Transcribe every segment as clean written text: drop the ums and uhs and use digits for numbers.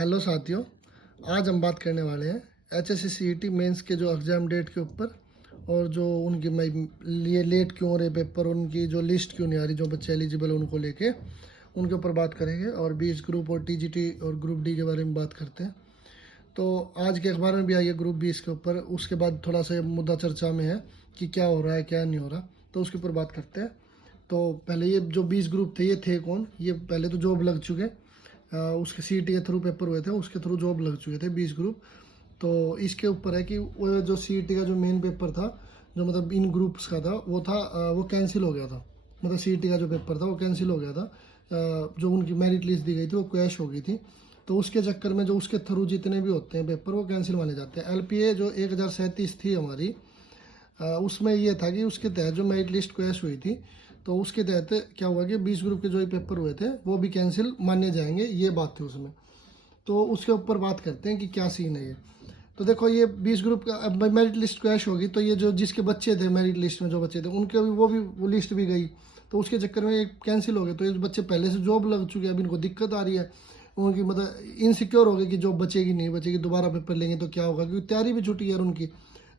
Hello साथियों, आज हम बात करने वाले हैं HSC CET मेंस के जो एग्ज़ाम डेट के ऊपर और जो उनकी लिए लेट क्यों हो रहे पेपर, उनकी जो लिस्ट क्यों नहीं आ रही, जो बच्चे एलिजिबल उनको लेके उनके ऊपर बात करेंगे। और 20 ग्रुप और TGT और ग्रुप डी के बारे में बात करते हैं। तो आज के अखबार में भी आई है ग्रुप 20 के ऊपर। उसके बाद थोड़ा सा मुद्दा चर्चा में है कि क्या हो रहा है क्या नहीं हो रहा, तो उसके ऊपर बात करते हैं। तो पहले ये जो 20 ग्रुप थे, ये थे कौन? ये पहले तो जॉब लग चुके, उसके CET के थ्रू पेपर हुए थे, उसके थ्रू जॉब लग चुके थे 20 ग्रुप। तो इसके ऊपर है कि वो जो CET का जो मेन पेपर था, जो मतलब इन ग्रुप्स का था, वो था वो कैंसिल हो गया था। मतलब CET का जो पेपर था वो कैंसिल हो गया था। जो उनकी मेरिट लिस्ट दी गई थी वो क्रैश हो गई थी। तो उसके चक्कर में जो उसके थ्रू जितने भी होते हैं पेपर वो कैंसिल माने जाते हैं। LPA जो 1037 थी हमारी, उसमें ये था कि उसके तहत जो मेरिट लिस्ट क्रैश हुई थी, तो उसके तहत क्या हुआ कि 20 ग्रुप के जो पेपर हुए थे वो भी कैंसिल माने जाएंगे, ये बात थी उसमें। तो उसके ऊपर बात करते हैं कि क्या सीन है ये। तो देखो, ये 20 ग्रुप का अब मेरिट लिस्ट क्रैश होगी, तो ये जो जिसके बच्चे थे मेरिट लिस्ट में जो बच्चे थे उनके भी वो लिस्ट भी गई। तो उसके चक्कर में ये कैंसिल हो गए। तो ये बच्चे पहले से जॉब लग चुके हैं, अब इनको दिक्कत आ रही है, उनकी मतलब इनसिक्योर हो गई कि जॉब बचेगी नहीं बचेगी, दोबारा पेपर लेंगे तो क्या होगा, क्योंकि तैयारी भी छूटी है उनकी।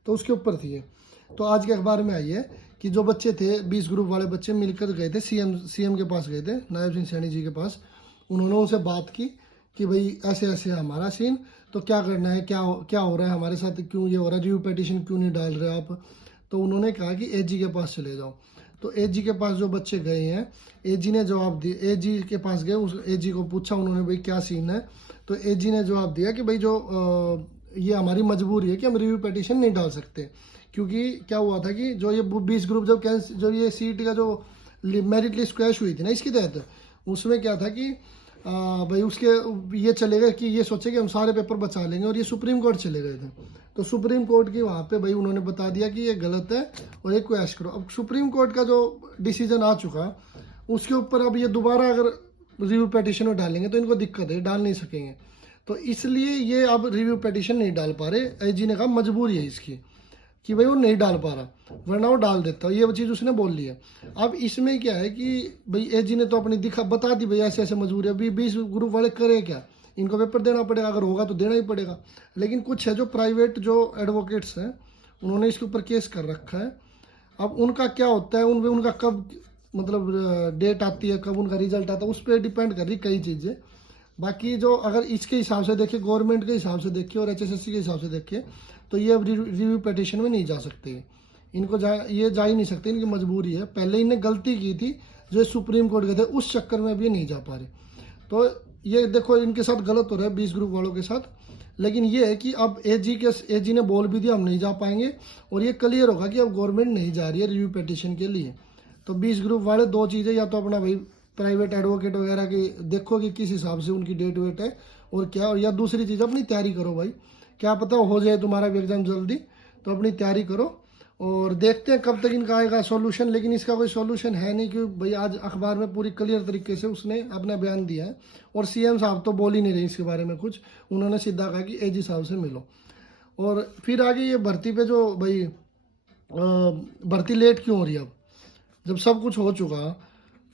तो उसके ऊपर थी ये। तो आज के अखबार में आई है कि जो बच्चे थे 20 ग्रुप वाले बच्चे मिलकर गए थे सीएम के पास, गए थे नायब सिंह सैनी जी के पास। उन्होंने उनसे बात की कि भाई ऐसे ऐसे है हमारा सीन, तो क्या करना है, क्या हो रहा है हमारे साथ, क्यों ये हो रहा है, रिव्यू पिटीशन क्यों नहीं डाल रहे आप। तो उन्होंने कहा कि AG के पास चले जाओ। तो AG के पास जो बच्चे गए हैं, AG ने जवाब दिया। AG के पास गए, उस AG को पूछा उन्होंने भाई क्या सीन है। तो AG ने जवाब दिया कि भाई जो ये हमारी मजबूरी है कि हम रिव्यू पिटीशन नहीं डाल सकते, क्योंकि क्या हुआ था कि जो ये 20 ग्रुप जब ये CET का जो मेरिट लिस्ट क्रैश हुई थी ना, इसके तहत उसमें क्या था कि भाई उसके ये चले गए कि ये सोचे कि हम सारे पेपर बचा लेंगे, और ये सुप्रीम कोर्ट चले गए थे। तो सुप्रीम कोर्ट की वहाँ पे भाई उन्होंने बता दिया कि ये गलत है और ये क्रैश करो। अब सुप्रीम कोर्ट का जो डिसीजन आ चुका, उसके ऊपर अब ये दोबारा अगर रिव्यू पिटीशन में डालेंगे तो इनको दिक्कत है, डाल नहीं सकेंगे। तो इसलिए ये अब रिव्यू पिटीशन नहीं डाल पा रहे। AG ने कहा मजबूरी है इसकी कि भाई वो नहीं डाल पा रहा, वरना वो डाल देता, ये चीज़ उसने बोल ली है। अब इसमें क्या है कि भाई AG ने तो अपनी बता दी भाई ऐसे ऐसे मजबूरी है। अभी 20 ग्रुप वाले करे क्या, इनको पेपर देना पड़ेगा, अगर होगा तो देना ही पड़ेगा। लेकिन कुछ है जो प्राइवेट जो एडवोकेट्स हैं, उन्होंने इसके ऊपर केस कर रखा है। अब उनका क्या होता है, उनका कब मतलब डेट आती है, कब उनका रिजल्ट आता है, उस पर डिपेंड कर रही कई चीज़ें। बाकी जो अगर इसके हिसाब से देखें, गवर्नमेंट के हिसाब से देखें और HSSC के हिसाब से देखें, तो ये अब रिव्यू पिटीशन में नहीं जा सकते। इनको ये जा ही नहीं सकते, इनकी मजबूरी है। पहले इन्हें गलती की थी, जो सुप्रीम कोर्ट गए थे, उस चक्कर में अब ये नहीं जा पा रहे। तो ये देखो इनके साथ गलत हो रहा है 20 ग्रुप वालों के साथ। लेकिन ये है कि अब AG ने बोल भी दिया हम नहीं जा पाएंगे, और ये क्लियर होगा कि अब गवर्नमेंट नहीं जा रही है रिव्यू पिटीशन के लिए। तो 20 ग्रुप वाले दो चीज़ें, या तो अपना भाई प्राइवेट एडवोकेट वगैरह की देखो कि किस हिसाब से उनकी डेट वेट है और क्या, और या दूसरी चीज़ अपनी तैयारी करो भाई, क्या पता हो जाए तुम्हारा भी एग्ज़ाम जल्दी। तो अपनी तैयारी करो और देखते हैं कब तक इनका आएगा सॉल्यूशन। लेकिन इसका कोई सॉल्यूशन है नहीं, क्योंकि भाई आज अखबार में पूरी क्लियर तरीके से उसने अपना बयान दिया है, और CM साहब तो बोल ही नहीं रहे इसके बारे में कुछ। उन्होंने सीधा कहा कि AG साहब से मिलो। और फिर आगे ये भर्ती पे जो भाई भर्ती लेट क्यों हो रही है, अब जब सब कुछ हो चुका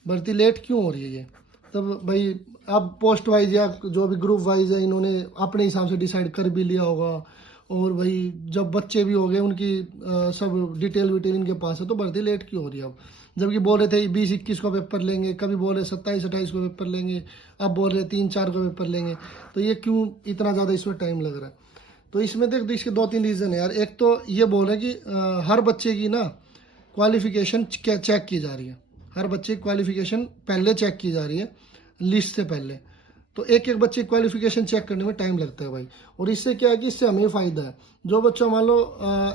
भर्ती लेट क्यों हो रही है ये। तब भाई अब पोस्ट वाइज या जो भी ग्रुप वाइज है, इन्होंने अपने हिसाब से डिसाइड कर भी लिया होगा। और भाई जब बच्चे भी हो गए, उनकी सब डिटेल विटेल इनके पास है, तो भर्ती लेट क्यों हो रही है अब। जबकि बोल रहे थे 20-21 को पेपर लेंगे, कभी बोल रहे 27-28 को पेपर लेंगे, अब बोल रहे 3-4 को पेपर लेंगे। तो ये क्यों इतना ज़्यादा इसमें टाइम लग रहा है। तो इसमें देख इसके 2-3 रीज़न है यार। एक तो ये बोल रहे हैं कि हर बच्चे की ना क्वालिफिकेशन चेक की जा रही है, हर बच्चे की क्वालिफिकेशन पहले चेक की जा रही है लिस्ट से पहले। तो एक एक बच्चे की क्वालिफिकेशन चेक करने में टाइम लगता है भाई। और इससे क्या है कि इससे हमें फ़ायदा है, जो बच्चा मान लो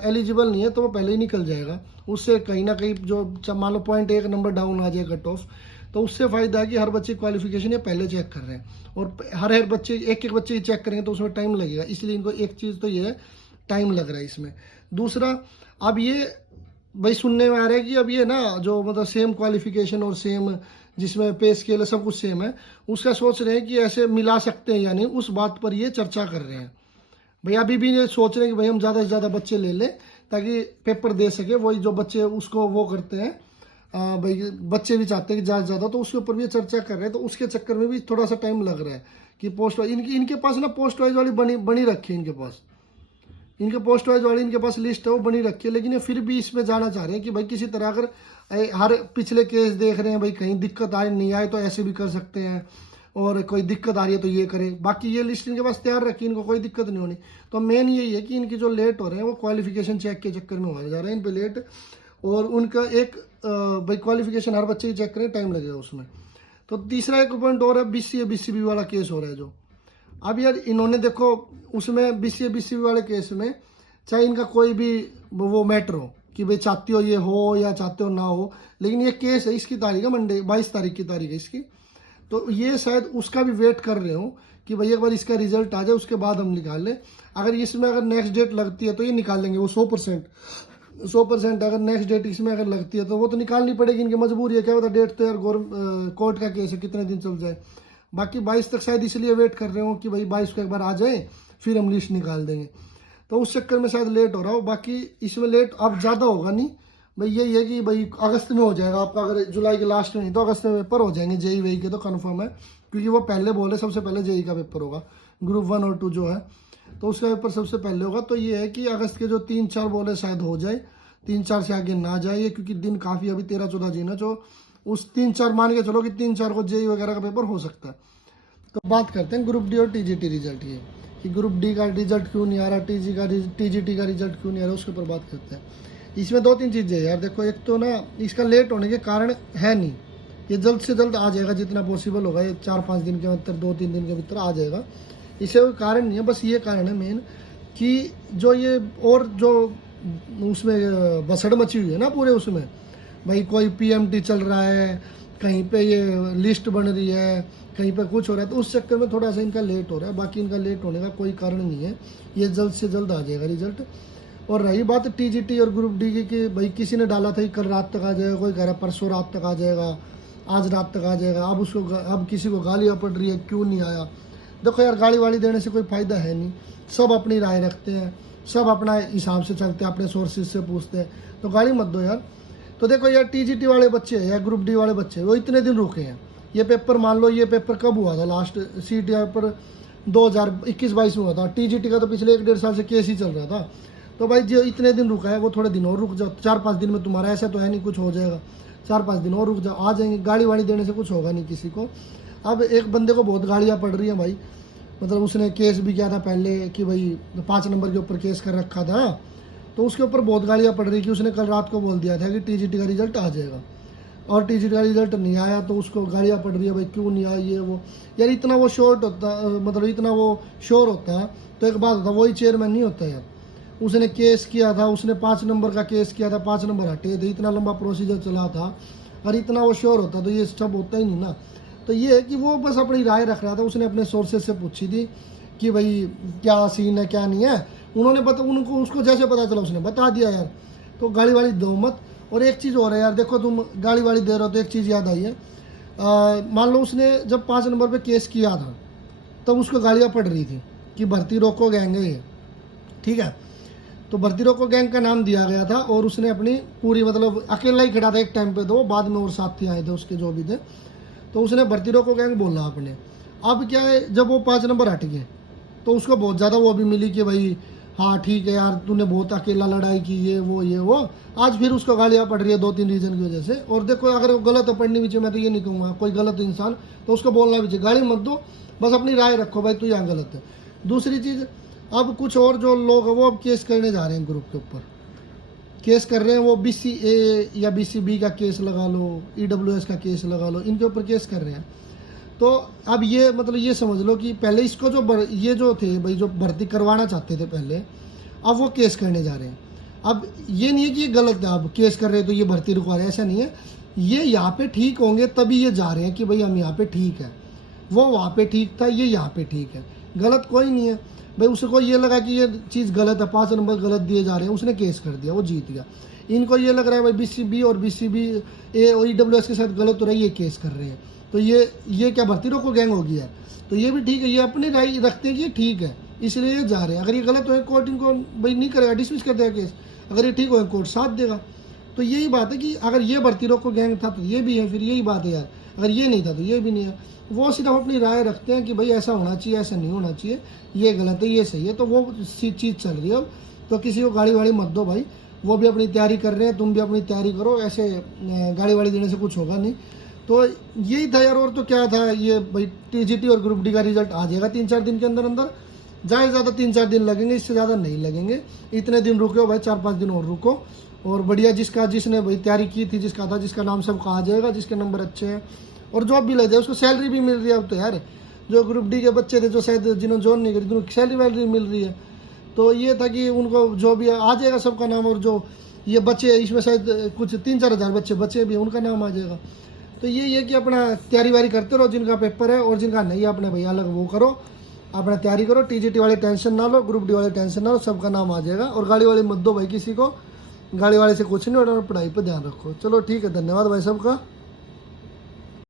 एलिजिबल नहीं है तो वो पहले ही निकल जाएगा, उससे कहीं ना कहीं जो मान लो 0.1 नंबर डाउन आ जाए कट ऑफ, तो उससे फ़ायदा है कि हर बच्चे की क्वालिफिकेशन ये पहले चेक कर रहे हैं। और हर बच्चे एक एक बच्चे की चेक करेंगे तो उसमें टाइम लगेगा, इसलिए इनको एक चीज़ तो ये है, टाइम लग रहा है इसमें। दूसरा, अब ये भाई सुनने में आ रहा है कि अब ये ना जो मतलब सेम क्वालिफिकेशन और सेम जिसमें पे स्केल है, सब कुछ सेम है, उसका सोच रहे हैं कि ऐसे मिला सकते हैं, यानी उस बात पर ये चर्चा कर रहे हैं। भाई अभी भी ये सोच रहे हैं कि भाई हम ज़्यादा से ज़्यादा बच्चे ले लें ताकि पेपर दे सके। वही जो बच्चे उसको वो करते हैं, भाई बच्चे भी चाहते हैं कि ज़्यादा से ज़्यादा, तो उसके ऊपर भी चर्चा कर रहे हैं। तो उसके चक्कर में भी थोड़ा सा टाइम लग रहा है कि पोस्ट इनके पास ना पोस्ट वाइज वाली बनी रखी है इनके पोस्ट वाइज वाली इनके पास लिस्ट है वो बनी रखी है, लेकिन ये फिर भी इसमें जाना चाह रहे हैं कि भाई किसी तरह अगर हर पिछले केस देख रहे हैं भाई कहीं दिक्कत आए नहीं आए तो ऐसे भी कर सकते हैं, और कोई दिक्कत आ रही है तो ये करे। बाकी ये लिस्ट इनके पास तैयार रखी, इनको कोई दिक्कत नहीं होनी। तो मेन यही है कि इनकी जो लेट हो रहे हैं वो क्वालिफिकेशन चेक के चक्कर में हो जा रहा है इन पे लेट, और उनका एक भाई क्वालिफिकेशन हर बच्चे की चेक करें, टाइम लगेगा उसमें। तो तीसरा एक पॉइंट और है, BCA BCB वाला केस हो रहा है जो अब यार इन्होंने देखो उसमें BCA BCB वाले केस में चाहे इनका कोई भी वो मैटर हो कि भाई चाहते हो ये हो या चाहते हो ना हो, लेकिन ये केस है, इसकी तारीख है मंडे 22 तारीख की तारीख है इसकी, तो ये शायद उसका भी वेट कर रहे हो कि भाई एक बार इसका रिजल्ट आ जाए उसके बाद हम निकाल लें। अगर इसमें अगर नेक्स्ट डेट लगती है तो ये निकाल लेंगे वो 100%। अगर नेक्स्ट डेट इसमें अगर लगती है तो वो तो निकालनी पड़ेगी, इनकी मजबूरी है। क्या पता डेट तो यार कोर्ट का केस है कितने दिन चल जाए। बाकी 22 तक शायद इसलिए वेट कर रहे हो कि भाई 22 को एक बार आ जाए फिर हम लिस्ट निकाल देंगे, तो उस चक्कर में शायद लेट हो रहा हो। बाकी इसमें लेट अब ज़्यादा होगा नहीं भाई, यही है कि भाई अगस्त में हो जाएगा आपका, अगर जुलाई के लास्ट में नहीं तो अगस्त में पेपर हो जाएंगे JEE वेई के, तो कन्फर्म है क्योंकि वो पहले बोले सबसे पहले JEE का पेपर होगा, ग्रुप 1 और 2 जो है तो उसका पेपर सबसे पहले होगा। तो ये है कि अगस्त के जो 3-4 बोले शायद हो जाए, 3-4 से आगे ना जाए क्योंकि दिन काफ़ी अभी 13-14 दिन है, जो उस 3-4 मान के चलो कि 3-4 को JEE वगैरह का पेपर हो सकता है। तो बात करते हैं ग्रुप D और TGT रिजल्ट की, कि ग्रुप D का रिजल्ट क्यों नहीं आ रहा, TGT का रिजल्ट क्यों नहीं आ रहा, उसके ऊपर बात करते हैं। इसमें 2-3 चीज़ें यार देखो, एक तो ना इसका लेट होने के कारण है नहीं, ये जल्द से जल्द आ जाएगा जितना पॉसिबल होगा, ये 4-5 दिन के अंदर 2-3 दिन के भीतर आ जाएगा, इसे कोई कारण नहीं है। बस ये कारण है मेन कि जो ये और जो उसमें बसड़ मची हुई है ना पूरे उसमें, भाई कोई PMT चल रहा है, कहीं पे ये लिस्ट बन रही है, कहीं पे कुछ हो रहा है, तो उस चक्कर में थोड़ा सा इनका लेट हो रहा है। बाकी इनका लेट होने का कोई कारण नहीं है, ये जल्द से जल्द आ जाएगा रिजल्ट। और रही बात TGT और ग्रुप D की कि भाई किसी ने डाला था कि कल रात तक आ जाएगा, कोई कह रहा परसों रात तक आ जाएगा, आज रात तक आ जाएगा। अब किसी को गालियाँ पड़ रही है क्यों नहीं आया। देखो यार गाली वाली देने से कोई फ़ायदा है नहीं, सब अपनी राय रखते हैं, सब अपना हिसाब से चलते हैं, अपने सोर्सेज से पूछते हैं, तो गाली मत दो यार। तो देखो यार TGT वाले बच्चे या ग्रुप D वाले बच्चे वो इतने दिन रुके हैं, ये पेपर मान लो ये पेपर कब हुआ था लास्ट CET पेपर 2021-22 में हुआ था, TGT का तो पिछले 1-1.5 साल से केस ही चल रहा था। तो भाई जो इतने दिन रुका है वो थोड़े दिन और रुक जाओ, 4-5 दिन में तुम्हारा ऐसा तो है नहीं कुछ हो जाएगा, 4-5 दिन और रुक जाओ, आ जाएंगे। गाड़ी वाड़ी देने से कुछ होगा नहीं किसी को। अब एक बंदे को बहुत गालियाँ पड़ रही हैं भाई, मतलब उसने केस भी किया था पहले कि भाई 5 नंबर के ऊपर केस कर रखा था, तो उसके ऊपर बहुत गालियाँ पड़ रही कि उसने कल रात को बोल दिया था कि TGT का रिजल्ट आ जाएगा और TGT का रिजल्ट नहीं आया, तो उसको गालियाँ पड़ रही है भाई क्यों नहीं आया ये वो। यार इतना वो शॉर्ट होता, मतलब इतना वो श्योर होता तो एक बात होता, वही चेयरमैन नहीं होता यार। उसने केस किया था, उसने 5 नंबर का केस किया था, 5 नंबर हटे थे, इतना लंबा प्रोसीजर चला था, और इतना वो श्योर होता तो ये सब होता ही नहीं ना। तो ये है कि वो बस अपनी राय रख रहा था, उसने अपने सोर्सेज से पूछी थी कि भाई क्या सीन है क्या नहीं है, उन्होंने उनको उसको जैसे पता चला उसने बता दिया यार। तो गाली वाली दो मत। और एक चीज़ और है यार, देखो तुम गाली वाली दे रहे हो तो एक चीज़ याद आई है, मान लो उसने जब 5 नंबर पे केस किया था तब उसको गालियाँ पड़ रही थी कि भर्ती रोको गैंग है ये, ठीक है। तो भर्ती रोको गैंग का नाम दिया गया था और उसने अपनी पूरी मतलब अकेला ही खड़ा था एक टाइम पे, तो बाद में और साथी आए थे उसके जो भी थे, तो उसने भर्ती रोको गैंग बोला अपने। अब क्या है, जब वो 5 नंबर हट गए तो उसको बहुत ज़्यादा वो भी मिली कि भाई हाँ ठीक है यार तूने बहुत अकेला लड़ाई की, ये वो। आज फिर उसको गालियाँ पड़ रही है 2-3 रीज़न की वजह से। और देखो अगर वो गलत है पढ़नी भी चाहिए, मैं तो ये नहीं कहूँगा कोई गलत इंसान तो उसको बोलना भी चाहिए, गाली मत दो, बस अपनी राय रखो भाई तू यहाँ गलत है। दूसरी चीज़, अब कुछ और जो लोग हैं वो अब केस करने जा रहे हैं ग्रुप के ऊपर, केस कर रहे हैं वो BCA या BCB का केस लगा लो, EWS का केस लगा लो, इनके ऊपर केस कर रहे हैं। तो अब ये मतलब ये समझ लो कि पहले इसको जो ये जो थे भाई जो भर्ती करवाना चाहते थे पहले, अब वो केस करने जा रहे हैं। अब ये नहीं है कि ये गलत है, अब केस कर रहे हैं तो ये भर्ती रुकवा रहे हैं, ऐसा नहीं है। ये यहाँ पे ठीक होंगे तभी ये जा रहे हैं कि भाई हम यहाँ पे ठीक है, वो वहाँ पे ठीक था, ये यहाँ पे ठीक है, गलत कोई नहीं है भाई। उसको ये लगा कि ये चीज़ गलत है, 5 नंबर गलत दिए जा रहे हैं, उसने केस कर दिया, वो जीत गया। इनको ये लग रहा है भाई BCB और BCB और EWS के साथ गलत हो रहा है, ये केस कर रहे हैं, तो ये क्या भर्ती रोको गैंग होगी यार। तो ये भी ठीक है, ये अपनी राय रखते हैं कि ये ठीक है इसलिए ये जा रहे हैं। अगर ये गलत हो कोर्ट इनको भाई नहीं करेगा, डिसमिस कर देगा केस, अगर ये ठीक हो कोर्ट साथ देगा। तो यही बात है कि अगर ये भर्ती रोको गैंग था तो ये भी है, फिर यही बात है यार। अगर ये नहीं था तो ये भी नहीं है। वो सिर्फ अपनी राय रखते हैं कि भाई ऐसा होना चाहिए, ऐसा नहीं होना चाहिए, ये गलत है, ये सही है। तो वो चीज़ चल रही है अब। तो किसी को गाड़ी वाड़ी मत दो भाई, वो भी अपनी तैयारी कर रहे हैं, तुम भी अपनी तैयारी करो। ऐसे गाड़ी वाड़ी देने से कुछ होगा नहीं। तो यही था यार, और तो क्या था, ये भाई टीजीटी और ग्रुप डी का रिजल्ट आ जाएगा 3-4 दिन के अंदर अंदर। ज़्यादा 3-4 दिन लगेंगे, इससे ज़्यादा नहीं लगेंगे। इतने दिन रुको भाई, 4-5 दिन और रुको। और बढ़िया, जिसने भाई तैयारी की थी, जिसका नाम सबका आ जाएगा, जिसके नंबर अच्छे हैं और जॉब भी लग जाए, उसको सैलरी भी मिल रही है अब तो यार। जो ग्रुप डी के बच्चे थे, जो शायद जिन्होंने जॉइन नहीं करी, उनको सैलरी वैलरी मिल रही है। तो ये था कि उनको जो भी आ जाएगा सबका नाम, और जो ये बच्चे इसमें शायद कुछ 3-4 हज़ार बच्चे बचे भी, उनका नाम आ जाएगा। तो ये है कि अपना तैयारी वारी करते रहो, जिनका पेपर है, और जिनका नहीं है अपने भैया अलग वो करो, अपना तैयारी करो। टीजीटी वाले टेंशन ना लो, ग्रुप डी वाले टेंशन ना लो, सबका नाम आ जाएगा। और गाड़ी वाली मत दो भाई किसी को, गाड़ी वाले से कुछ नहीं, और पढ़ाई पर ध्यान रखो। चलो ठीक है, धन्यवाद भाई सबका।